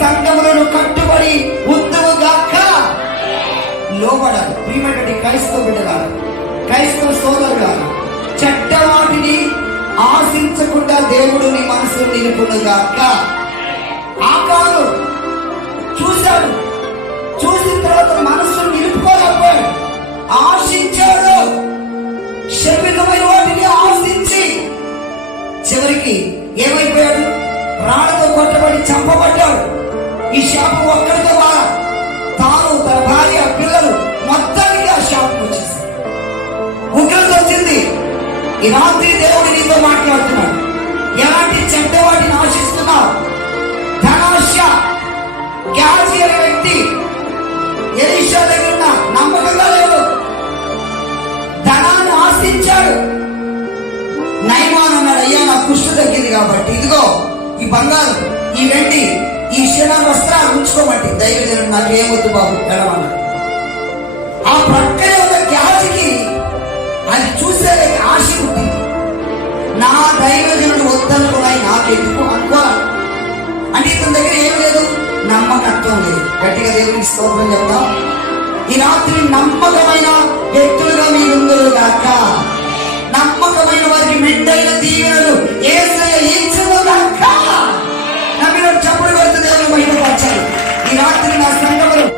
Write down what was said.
సంఘములను కట్టుబడి ఉందువు గాక లోబడాలి. ప్రియమైనటువంటి క్రైస్తవ బిడ్డగారు క్రైస్తవ సోదరుగారు చెడ్డ వాటిని ఆశించకుండా దేవుడు నీ మనసులో నిలుపునుగాక ఆకారు చూశాడు. చూసిన తర్వాత మనసు నిలుపుకోలేకపోయాడు. ఆశించాడు. శరీరమైన వాటిని ఆశించి చివరికి ఏమైపోయాడు? రాళ్ళతో కొట్టబడి చంపబడ్డాడు. ఈ శాపం ఒక్కరితో బాగా. తాను తన భార్య పిల్లలు మొత్తానికి ఆ శాపం వచ్చేసింది ఉగ్రత వచ్చింది. ఈ రాత్రి దేవుడు నీతో మాట్లాడుతున్నాడు. నాకేమొద్దు బాబు వెళ్ళమన్నాడు ఆ ప్రక్కనే ఉన్న గ్యాస్కి అది చూసే ఆశ ఉంటుంది నా దైవజనుడు వద్దనుకున్నాయి నాకెందుకు అనుకోరా అంటే ఇతని దగ్గర ఏం లేదు నమ్మకత్వం లేదు. గట్టిగా దేవునికి స్తోత్రం చెప్తాం. ఈ రాత్రి నమ్మకమైన